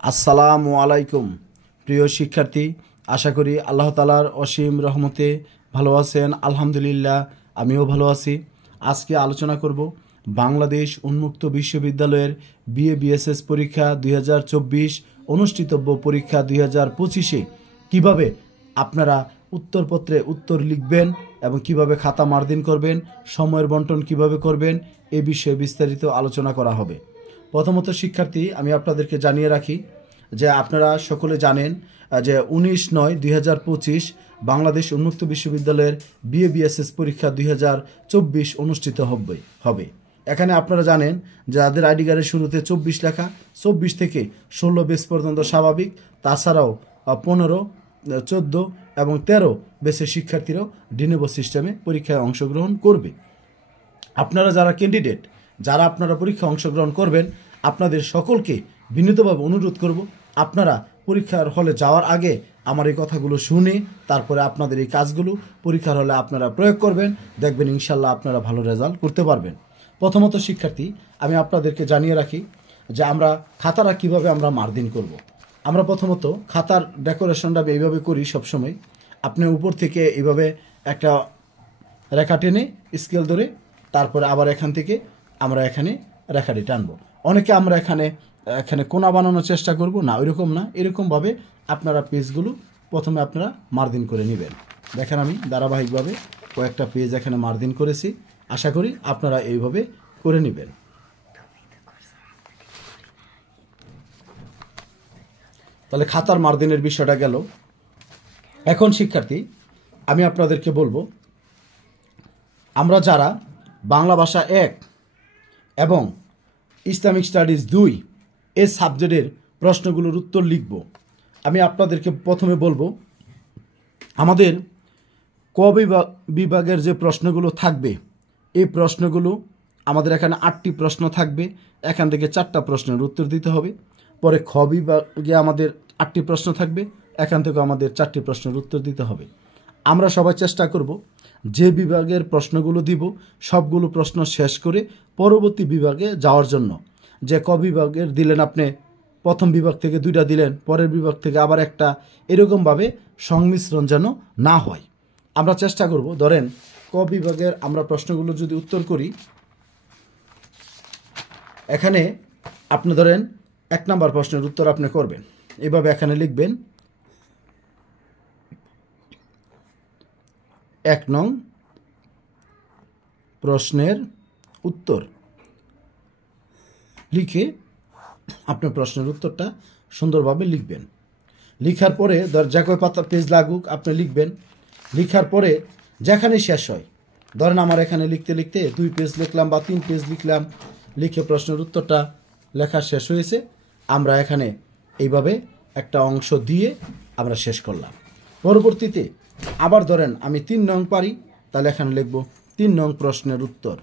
আসসালামু আলাইকুম প্রিয় শিক্ষার্থী, আশা করি আল্লাহ তাআলার অসীম রহমতে ভালো আছেন। আলহামদুলিল্লাহ, আমিও ভালো আছি। আজকে আলোচনা করব বাংলাদেশ উন্মুক্ত বিশ্ববিদ্যালয়ের বিএ বিএসএস পরীক্ষা 2024 অনুষ্ঠিতব্য পরীক্ষা 2025-এ কীভাবে আপনারা উত্তরপত্রে উত্তর লিখবেন এবং কিভাবে খাতা মার্জিন করবেন, সময়ের বন্টন কিভাবে করবেন, এ বিষয়ে বিস্তারিত আলোচনা করা হবে। প্রথমত শিক্ষার্থী, আমি আপনাদেরকে জানিয়ে রাখি যে আপনারা সকলে জানেন যে 19/9/2025 বাংলাদেশ উন্মুক্ত বিশ্ববিদ্যালয়ের বিএ বিএসএস পরীক্ষা 2024 অনুষ্ঠিত হবে। এখানে আপনারা জানেন যে যাদের আইডি কার্ডের শুরুতে 24 লেখা, 24 থেকে 16 বেস পর্যন্ত স্বাভাবিক, তাছাড়াও 15, 14 এবং 13 বেসের শিক্ষার্থীরাও ডিনেবো সিস্টেমে পরীক্ষায় অংশগ্রহণ করবে। আপনারা যারা ক্যান্ডিডেট, যারা আপনারা পরীক্ষা অংশগ্রহণ করবেন, আপনাদের সকলকে বিনীতভাবে অনুরোধ করব, আপনারা পরীক্ষার হলে যাওয়ার আগে আমার এই কথাগুলো শুনে তারপরে আপনাদের এই কাজগুলো পরীক্ষার হলে আপনারা প্রয়োগ করবেন। দেখবেন ইনশাল্লাহ আপনারা ভালো রেজাল্ট করতে পারবেন। প্রথমত শিক্ষার্থী, আমি আপনাদেরকে জানিয়ে রাখি যে আমরা খাতাটা কিভাবে আমরা মার্জিন করব। আমরা প্রথমত খাতার ডেকোরেশনটা এইভাবে করি সবসময়। আপনি উপর থেকে এইভাবে একটা রেখা টেনে স্কেল ধরে তারপরে আবার এখান থেকে আমরা এখানে রেখাটি টানবো। অনেকে আমরা এখানে কোণা বানানোর চেষ্টা করব না, ওইরকম না, এরকমভাবে আপনারা পেজগুলো প্রথমে আপনারা মার্জিন করে নেবেন। দেখেন আমি ধারাবাহিকভাবে কয়েকটা পেজ এখানে মার্জিন করেছি, আশা করি আপনারা এইভাবে করে নেবেন। তাহলে খাতার মার্জিনের বিষয়টা গেল। এখন শিক্ষার্থী, আমি আপনাদেরকে বলবো, আমরা যারা বাংলা ভাষা 1 এবং ইসলামিক স্টাডিজ 2 এই সাবজেক্টের প্রশ্নগুলোর উত্তর লিখব, আমি আপনাদেরকে প্রথমে বলবো আমাদের ক বিভাগের যে প্রশ্নগুলো থাকবে, এই প্রশ্নগুলো আমাদের এখানে 8টি প্রশ্ন থাকবে। এখান থেকে 4টা প্রশ্নের উত্তর দিতে হবে। পরে খ বিভাগে আমাদের 8টি প্রশ্ন থাকবে, এখান থেকে আমাদের 4টি প্রশ্নের উত্তর দিতে হবে। আমরা সবাই চেষ্টা করব যে বিভাগের প্রশ্নগুলো দিব সবগুলো প্রশ্ন শেষ করে পরবর্তী বিভাগে যাওয়ার জন্য। যে ক বিভাগের দিলেন আপনি, প্রথম বিভাগ থেকে 2টা দিলেন, পরের বিভাগ থেকে আবার একটা, এরকমভাবে সংমিশ্রণ যেন না হয় আমরা চেষ্টা করব। ধরেন ক বিভাগের আমরা প্রশ্নগুলো যদি উত্তর করি, এখানে আপনি ধরেন 1 নম্বর প্রশ্নের উত্তর আপনি করবেন, এভাবে এখানে লিখবেন 1 নং প্রশ্নের উত্তর লিখে আপনি প্রশ্নের উত্তরটা সুন্দরভাবে লিখবেন। লিখার পরে যা কয় পাতা পেজ লাগুক আপনি লিখবেন। লিখার পরে যেখানে শেষ হয়, ধরেন আমার এখানে লিখতে লিখতে 2 পেজ লিখলাম বা 3 পেজ লিখলাম, লিখে প্রশ্নের উত্তরটা লেখা শেষ হয়েছে, আমরা এখানে এইভাবে একটা অংশ দিয়ে আমরা শেষ করলাম। পরবর্তীতে আবার ধরেন আমি 3 নং পারি, তাহলে এখানে লিখব 3 নং প্রশ্নের উত্তর।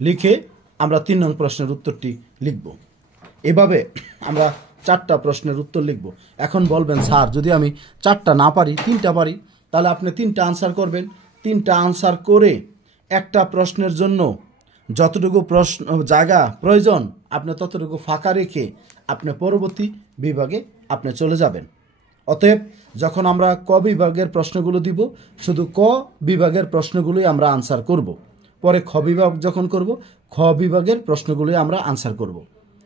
লিখে আমরা 3 নং প্রশ্নের উত্তরটি লিখব। এভাবে আমরা 4টা প্রশ্নের উত্তর লিখব। এখন বলবেন স্যার, যদি আমি 4টা না পারি, 3টা পারি, তাহলে আপনি 3টা আনসার করবেন। 3টা আনসার করে একটা প্রশ্নের জন্য যতটুকু প্রশ্ন জায়গা প্রয়োজন আপনি ততটুকু ফাঁকা রেখে আপনি পরবর্তী বিভাগে আপনি চলে যাবেন। অতএব যখন আমরা ক বিভাগের প্রশ্নগুলো দিব, শুধু ক বিভাগের প্রশ্নগুলোই আমরা আনসার করব। পরে খ বিভাগ যখন করব, খ বিভাগের প্রশ্নগুলোই আমরা আনসার করব।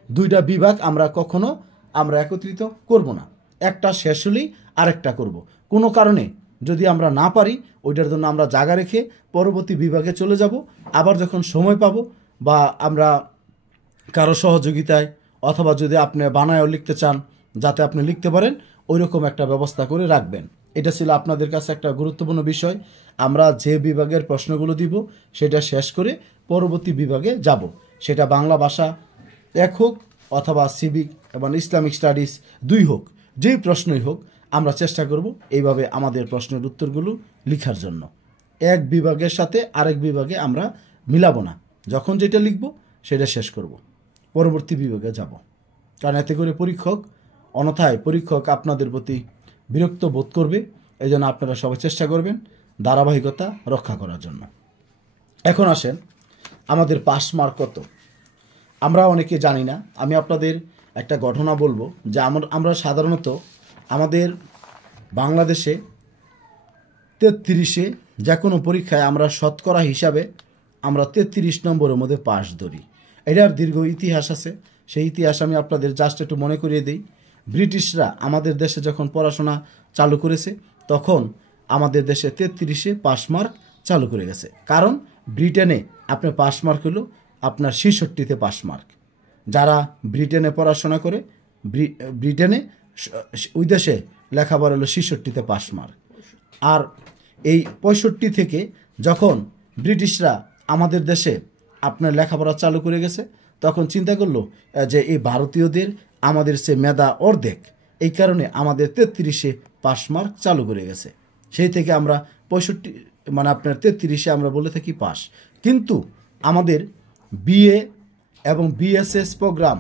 2টা বিভাগ আমরা কখনো আমরা একত্রিত করব না, একটা শেষ হলেই আরেকটা করব। কোনো কারণে যদি আমরা না পারি, ওইটার জন্য আমরা জায়গা রেখে পরবর্তী বিভাগে চলে যাব। আবার যখন সময় পাবো বা আমরা কারো সহযোগিতায়, অথবা যদি আপনি বানায়ও লিখতে চান যাতে আপনি লিখতে পারেন, ওইরকম একটা ব্যবস্থা করে রাখবেন। এটা ছিল আপনাদের কাছে একটা গুরুত্বপূর্ণ বিষয়। আমরা যে বিভাগের প্রশ্নগুলো দিব সেটা শেষ করে পরবর্তী বিভাগে যাব, সেটা বাংলা ভাষা 1 হোক অথবা সিভিক এবং ইসলামিক স্টাডিজ 2 হোক, যেই প্রশ্নই হোক আমরা চেষ্টা করব এইভাবে আমাদের প্রশ্নের উত্তরগুলো লেখার জন্য। এক বিভাগের সাথে আরেক বিভাগে আমরা মিলাবো না, যখন যেটা লিখব সেটা শেষ করব, পরবর্তী বিভাগে যাব। কারণ এতে করে অন্যথায় পরীক্ষক আপনাদের প্রতি বিরক্ত বোধ করবে। এই জন্য আপনারা সবাই চেষ্টা করবেন ধারাবাহিকতা রক্ষা করার জন্য। এখন আসেন আমাদের পাস মার্ক কত, আমরা অনেকে জানি না। আমি আপনাদের একটা ঘটনা বলবো যে আমরা সাধারণত আমাদের বাংলাদেশে 33-এ যে কোনো পরীক্ষায় আমরা শতকরা হিসাবে আমরা 33 নম্বরের মধ্যে পাস ধরি। এটার দীর্ঘ ইতিহাস আছে, সেই ইতিহাস আমি আপনাদের জাস্ট একটু মনে করিয়ে দিই। ব্রিটিশরা আমাদের দেশে যখন পড়াশোনা চালু করেছে তখন আমাদের দেশে 33-এ পাস মার্ক চালু করে গেছে। কারণ ব্রিটেনে আপনার পাস মার্ক হলো আপনার 66-তে পাস মার্ক। যারা ব্রিটেনে পড়াশোনা করে ব্রিটেনে ওই দেশে লেখাপড়া হলো 66-তে পাস মার্ক। আর এই 65 থেকে যখন ব্রিটিশরা আমাদের দেশে আপনার লেখাপড়া চালু করে গেছে তখন চিন্তা করলো যে এই ভারতীয়দের আমাদের সে মেধা অর্ধেক, এই কারণে আমাদের 33-এ পাস মার্ক চালু করে গেছে। সেই থেকে আমরা 65 মানে আপনার 33-এ আমরা বলে থাকি পাস। কিন্তু আমাদের বিএ এবং বিএসএস প্রোগ্রাম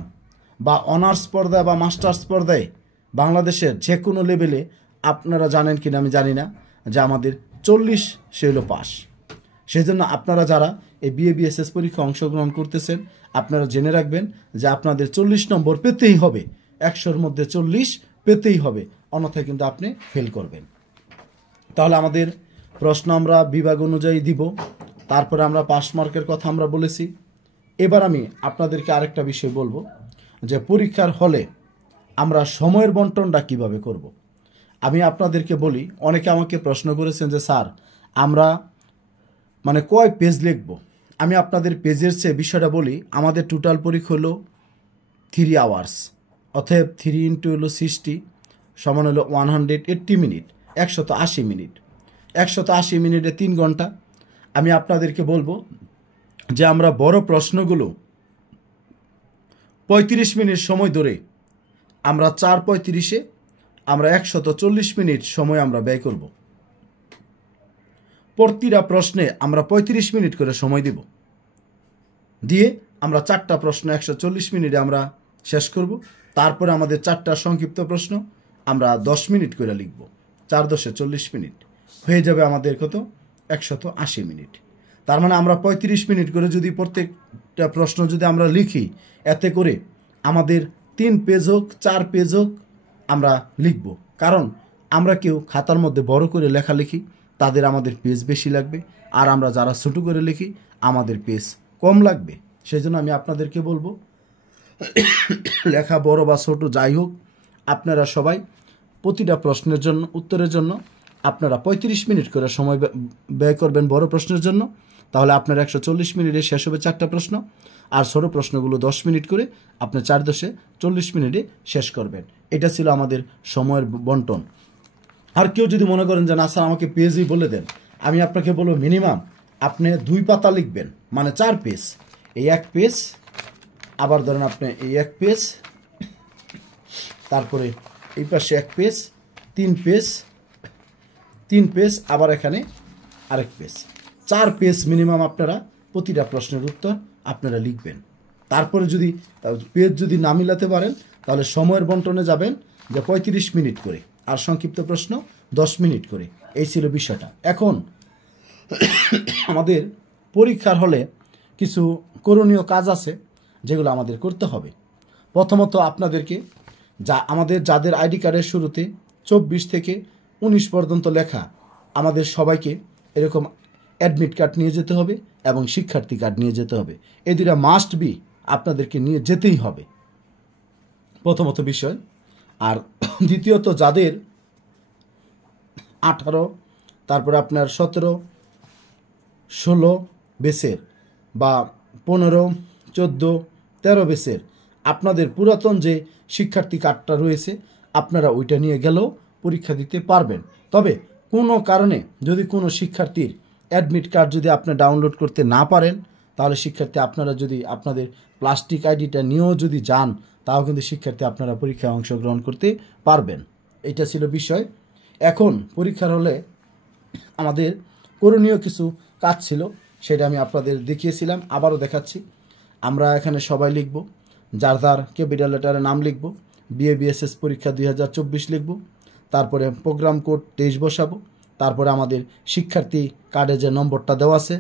বা অনার্স পর্যায়ে বা মাস্টার্স পর্যায়ে বাংলাদেশের যে কোনো লেভেলে আপনারা জানেন কিনা আমি জানি না যে আমাদের 40 সে হলো পাস। সেই জন্য আপনারা যারা এই বিএ বিএসএস পরীক্ষা অংশগ্রহণ করতেছেন আপনারা জেনে রাখবেন যে আপনাদের 40 নম্বর পেতেই হবে, 100-র মধ্যে 40 পেতেই হবে, অন্যথায় কিন্তু আপনি ফেল করবেন। তাহলে আমাদের প্রশ্ন আমরা বিভাগ অনুযায়ী দিব, তারপরে আমরা পাস মার্কের কথা আমরা বলেছি। এবার আমি আপনাদেরকে আরেকটা বিষয় বলবো যে পরীক্ষার হলে আমরা সময়ের বন্টনটা কিভাবে করব। আমি আপনাদেরকে বলি, অনেকে আমাকে প্রশ্ন করেছেন যে স্যার আমরা মানে কয় পেজ লিখব। আমি আপনাদের পেজের চেয়ে বিষয়টা বলি, আমাদের টোটাল পরীক্ষা হলো 3 আওয়ার্স, অতএব 3 × হলো 60 সমান হলো 180 মিনিট, 180 মিনিট। 180 মিনিটে 3 ঘন্টা। আমি আপনাদেরকে বলবো যে আমরা বড় প্রশ্নগুলো 35 মিনিট সময় ধরে আমরা 4:35-এ আমরা 140 মিনিট সময় আমরা ব্যয় করব। প্রতিটা প্রশ্নে আমরা 35 মিনিট করে সময় দিব, দিয়ে আমরা 4টা প্রশ্ন 140 মিনিটে আমরা শেষ করব। তারপরে আমাদের 4টা সংক্ষিপ্ত প্রশ্ন আমরা 10 মিনিট করে লিখব, 4 × 10 = 40 মিনিট, হয়ে যাবে আমাদের কত 180 মিনিট। তার মানে আমরা 35 মিনিট করে যদি প্রত্যেকটা প্রশ্ন যদি আমরা লিখি, এতে করে আমাদের 3 পেজ হোক 4 পেজ হোক আমরা লিখব। কারণ আমরা কেউ খাতার মধ্যে বড় করে লেখা লিখি তাদের আমাদের পেজ বেশি লাগবে, আর আমরা যারা ছোটো করে লিখি আমাদের পেজ কম লাগবে। সেই জন্য আমি আপনাদেরকে বলবো লেখা বড় বা ছোটো যাই হোক আপনারা সবাই প্রতিটা প্রশ্নের জন্য উত্তরের জন্য আপনারা 35 মিনিট করে সময় ব্যয় করবেন বড় প্রশ্নের জন্য। তাহলে আপনার 140 মিনিটে শেষ হবে 4টা প্রশ্ন, আর ছোটো প্রশ্নগুলো 10 মিনিট করে আপনি 4 × 10 = 40 মিনিটে শেষ করবেন। এটা ছিল আমাদের সময়ের বন্টন। আর কেউ যদি মনে করেন যে না স্যার আমাকে পেজই বলে দেন, আমি আপনাকে বলবো মিনিমাম আপনি 2 পাতা লিখবেন, মানে 4 পেজ। এই 1 পেজ, আবার ধরেন আপনি এই 1 পেজ, তারপরে এই পাশে 1 পেজ, 3 পেজ, 3 পেজ, আবার এখানে আরেক পেজ, 4 পেজ মিনিমাম আপনারা প্রতিটা প্রশ্নের উত্তর আপনারা লিখবেন। তারপরে যদি পেজ যদি না মিলাতে পারেন তাহলে সময়ের বন্টনে যাবেন যে 35 মিনিট করে, আর সংক্ষিপ্ত প্রশ্ন 10 মিনিট করে। এই ছিল বিষয়টা। এখন আমাদের পরীক্ষার হলে কিছু করণীয় কাজ আছে যেগুলো আমাদের করতে হবে। প্রথমত আপনাদেরকে আমাদের যাদের আইডি কার্ডের শুরুতে 24 থেকে 19 পর্যন্ত লেখা, আমাদের সবাইকে এরকম অ্যাডমিট কার্ড নিয়ে যেতে হবে এবং শিক্ষার্থী কার্ড নিয়ে যেতে হবে। এই দুটা মাস্ট বি আপনাদেরকে নিয়ে যেতেই হবে, প্রথমত বিষয়। আর দ্বিতীয়ত যাদের 18, তারপরে আপনার 17, 16 বেসের বা 15, 14, 13 বেসের আপনাদের পুরাতন যে শিক্ষার্থী কার্ডটা রয়েছে আপনারা ওইটা নিয়ে গেলেও পরীক্ষা দিতে পারবেন। তবে কোনো কারণে যদি কোনো শিক্ষার্থীর অ্যাডমিট কার্ড যদি আপনি ডাউনলোড করতে না পারেন, তাহলে শিক্ষার্থী আপনারা যদি আপনাদের প্লাস্টিক আইডিটা নিয়েও যদি যান, তাও কিন্তু শিক্ষার্থী আপনারা পরীক্ষায় অংশগ্রহণ করতে পারবেন। এটা ছিল বিষয়। এখন পরীক্ষার হলে আমাদের করণীয় কিছু কাজ ছিল, সেটা আমি আপনাদের দেখিয়েছিলাম, আবারও দেখাচ্ছি। আমরা এখানে সবাই লিখব, যার যার ক্যাপিটাল লেটারে নাম লিখব, বিএ বিএসএস পরীক্ষা 2024 লিখব, তারপরে প্রোগ্রাম কোড 23 বসাবো, তারপরে আমাদের শিক্ষার্থী কার্ডে যে নম্বরটা দেওয়া আছে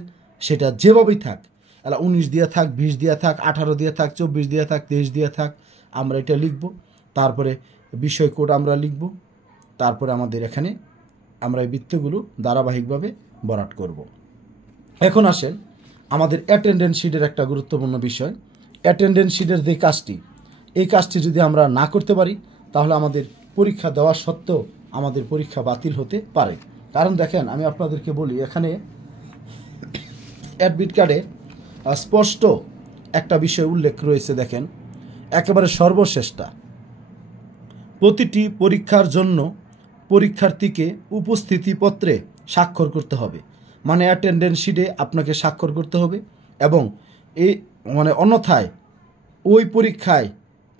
সেটা যেভাবেই থাক, 19 দিয়ে থাক, 20 দিয়ে থাক, 18 দিয়ে থাক, 24 দিয়ে থাক, 23 দিয়ে থাক, আমরা এটা লিখব। তারপরে বিষয় কোড আমরা লিখব। তারপরে আমাদের এখানে আমরা এই বৃত্তগুলো ধারাবাহিকভাবে ভরাট করব। এখন আসেন আমাদের অ্যাটেন্ডেন্স শিটের একটা গুরুত্বপূর্ণ বিষয়। অ্যাটেন্ডেন্স শিটের যে কাজটি, এই কাজটি যদি আমরা না করতে পারি তাহলে আমাদের পরীক্ষা দেওয়া সত্ত্বেও আমাদের পরীক্ষা বাতিল হতে পারে। কারণ দেখেন, আমি আপনাদেরকে বলি, এখানে অ্যাডমিট কার্ডে স্পষ্ট একটা বিষয় উল্লেখ রয়েছে। দেখেন, একেবারে সর্বশেষটা, প্রতিটি পরীক্ষার জন্য পরীক্ষার্থীকে উপস্থিতিপত্রে স্বাক্ষর করতে হবে। মানে অ্যাটেন্ডেন্স শিটে আপনাকে স্বাক্ষর করতে হবে, এবং এই অন্যথায় ওই পরীক্ষায়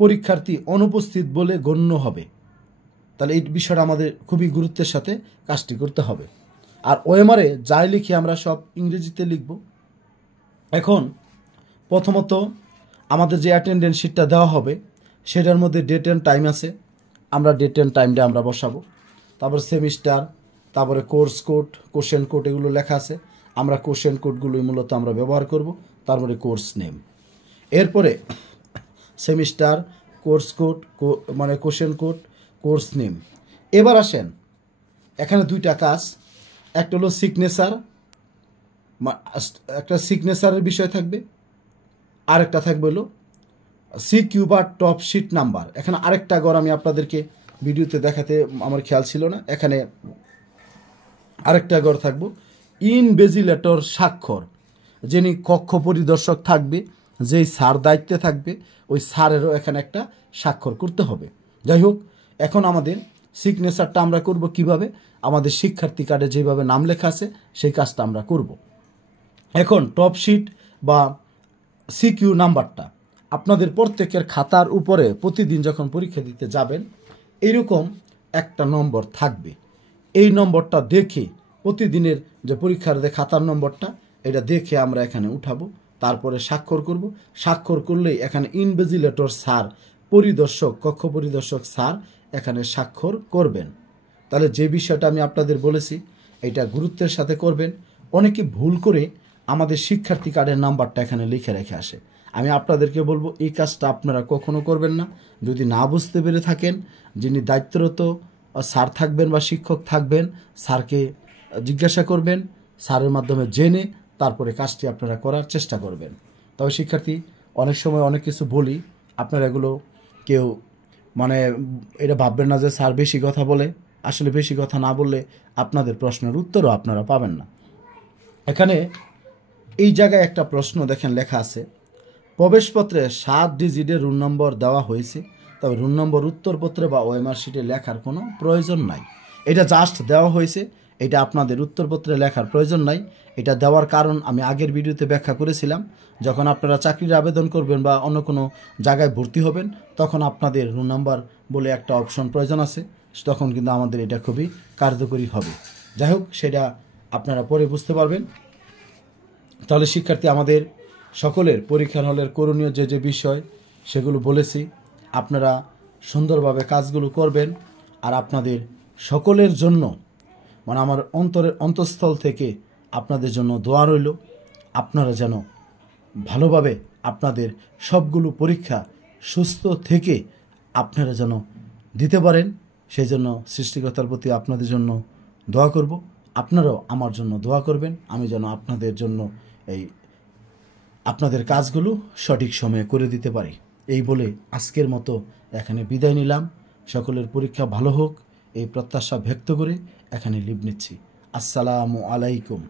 পরীক্ষার্থী অনুপস্থিত বলে গণ্য হবে। তাহলে এই বিষয়টা আমাদের খুবই গুরুত্বের সাথে কাজটি করতে হবে। আর ওএমআরে যাই লিখি আমরা সব ইংরেজিতে লিখব। এখন প্রথমত আমাদের যে অ্যাটেন্ডেন্স শিটটা দেওয়া হবে সেটার মধ্যে ডেট অ্যান্ড টাইম আছে, আমরা ডেট অ্যান্ড টাইমটা আমরা বসাবো। তারপর সেমিস্টার, তারপরে কোর্স কোড, কোশ্চেন কোড, এগুলো লেখা আছে। আমরা কোশ্চেন কোডগুলোই মূলত আমরা ব্যবহার করব। তারপরে কোর্স নেম, এরপরে সেমিস্টার, কোর্স কোড, মানে কোশ্চেন কোড, কোর্স নেম। এবার আসেন, এখানে দুইটা কাজ, একটা হলো সিগনেচার, একটা সিগনেচারের বিষয় থাকবে, আরেকটা থাকবে হলো সিকিউ বা টপ শিট নাম্বার। এখানে আরেকটা ঘর আমি আপনাদেরকে ভিডিওতে দেখাতে আমার খেয়াল ছিল না, এখানে আরেকটা ঘর থাকবো ইনভিজিলেটর স্বাক্ষর। যিনি কক্ষ পরিদর্শক থাকবে, যেই স্যার দায়িত্বে থাকবে, ওই স্যারেরও এখানে একটা স্বাক্ষর করতে হবে। যাই হোক, এখন আমাদের সিগনেচারটা আমরা করব কিভাবে, আমাদের শিক্ষার্থী কার্ডে যেভাবে নাম লেখা আছে সেই কাজটা আমরা করব। এখন টপ শিট বা সিকিউ নাম্বারটা আপনাদের প্রত্যেকের খাতার উপরে প্রতিদিন যখন পরীক্ষা দিতে যাবেন এইরকম একটা নম্বর থাকবে। এই নম্বরটা দেখে প্রতিদিনের যে পরীক্ষার যে খাতার নম্বরটা, এটা দেখে আমরা এখানে উঠাবো, তারপরে স্বাক্ষর করব। স্বাক্ষর করলেই এখানে ইনভিজিলেটর স্যার, পরিদর্শক, কক্ষ পরিদর্শক স্যার এখানে স্বাক্ষর করবেন। তাহলে যে বিষয়টা আমি আপনাদের বলেছি এটা গুরুত্বের সাথে করবেন। অনেকে ভুল করে আমাদের শিক্ষার্থী কার্ডের নাম্বারটা এখানে লিখে রেখে আসে। আমি আপনাদেরকে বলবো এই কাজটা আপনারা কখনো করবেন না। যদি না বুঝতে পেরে থাকেন, যিনি দায়িত্বরত স্যার থাকবেন বা শিক্ষক থাকবেন, স্যারকে জিজ্ঞাসা করবেন, স্যারের মাধ্যমে জেনে তারপরে কাজটি আপনারা করার চেষ্টা করবেন। তবে শিক্ষার্থী, অনেক সময় অনেক কিছু বলি, আপনারা এগুলো কেউ এটা ভাববেন না যে স্যার বেশি কথা বলে। আসলে বেশি কথা না বললে আপনাদের প্রশ্নের উত্তরও আপনারা পাবেন না। এখানে এই জায়গায় একটা প্রশ্ন দেখেন লেখা আছে, প্রবেশপত্রে 7 ডিজিটের রুল নম্বর দেওয়া হয়েছে, তবে রুল নম্বর উত্তরপত্রে বা ওএমআর শিটে লেখার কোনো প্রয়োজন নাই। এটা জাস্ট দেওয়া হয়েছে, এটা আপনাদের উত্তরপত্রে লেখার প্রয়োজন নাই। এটা দেওয়ার কারণ আমি আগের ভিডিওতে ব্যাখ্যা করেছিলাম। যখন আপনারা চাকরির আবেদন করবেন বা অন্য কোনো জায়গায় ভর্তি হবেন, তখন আপনাদের রুল নাম্বার বলে একটা অপশন প্রয়োজন আছে, তখন কিন্তু আমাদের এটা খুবই কার্যকরী হবে। যাই হোক, সেটা আপনারা পরে বুঝতে পারবেন। তাহলে শিক্ষার্থী, আমাদের সকলের পরীক্ষার হলের করণীয় যে যে বিষয় সেগুলো বলেছি, আপনারা সুন্দরভাবে কাজগুলো করবেন। আর আপনাদের সকলের জন্য আমার অন্তঃস্থল থেকে আপনাদের জন্য দোয়া রইল, আপনারা যেন ভালোভাবে আপনাদের সবগুলো পরীক্ষা সুস্থ থেকে আপনারা যেন দিতে পারেন। সেই জন্য সৃষ্টিকর্তার প্রতি আপনাদের জন্য দোয়া করব। আপনারাও আমার জন্য দোয়া করবেন, আমি যেন আপনাদের জন্য আপনাদের কাজগুলো সঠিক সময়ে করে দিতে পারি। এই বলে আজকের মতো এখানে বিদায় নিলাম। সকলের পরীক্ষা ভালো হোক এই প্রত্যাশা ব্যক্ত করে এখানে লিভ নিচ্ছি। আসসালামু আলাইকুম।